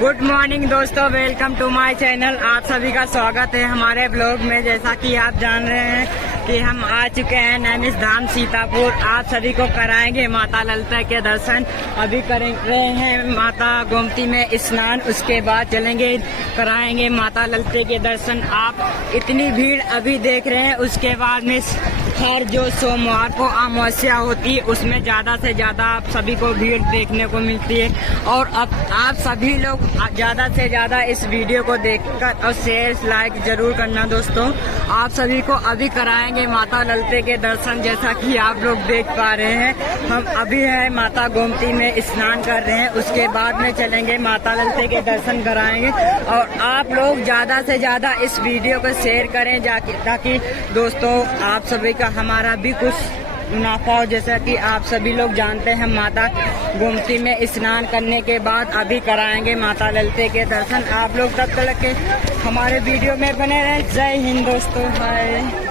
Good morning दोस्तों, welcome to my channel. आप सभी का स्वागत है हमारे ब्लॉग में। जैसा कि आप जान रहे हैं कि हम आ चुके हैं नैमिष धाम सीतापुर। आप सभी को कराएंगे माता ललिता के दर्शन। अभी कर रहे हैं माता गोमती में स्नान, उसके बाद चलेंगे कराएंगे माता ललिता के दर्शन। आप इतनी भीड़ अभी देख रहे हैं, उसके बाद में हर जो सोमवार को अमावस्या होती है उसमें ज्यादा से ज्यादा आप सभी को भीड़ देखने को मिलती है। और अब आप सभी लोग ज्यादा से ज्यादा इस वीडियो को देखकर और शेयर लाइक जरूर करना दोस्तों। आप सभी को अभी कराएंगे माता ललिता के दर्शन। जैसा कि आप लोग देख पा रहे हैं, हम अभी है माता गोमती में स्नान कर रहे हैं, उसके बाद में चलेंगे माता ललिता के दर्शन कराएंगे। और आप लोग ज्यादा से ज्यादा इस वीडियो को शेयर करें ताकि दोस्तों आप सभी का हमारा भी कुछ मुनाफा हो। जैसा कि आप सभी लोग जानते हैं, माता गोमती में स्नान करने के बाद अभी कराएंगे माता ललिता के दर्शन। आप लोग तब तक के हमारे वीडियो में बने रहें। जय हिंद दोस्तों, हाय।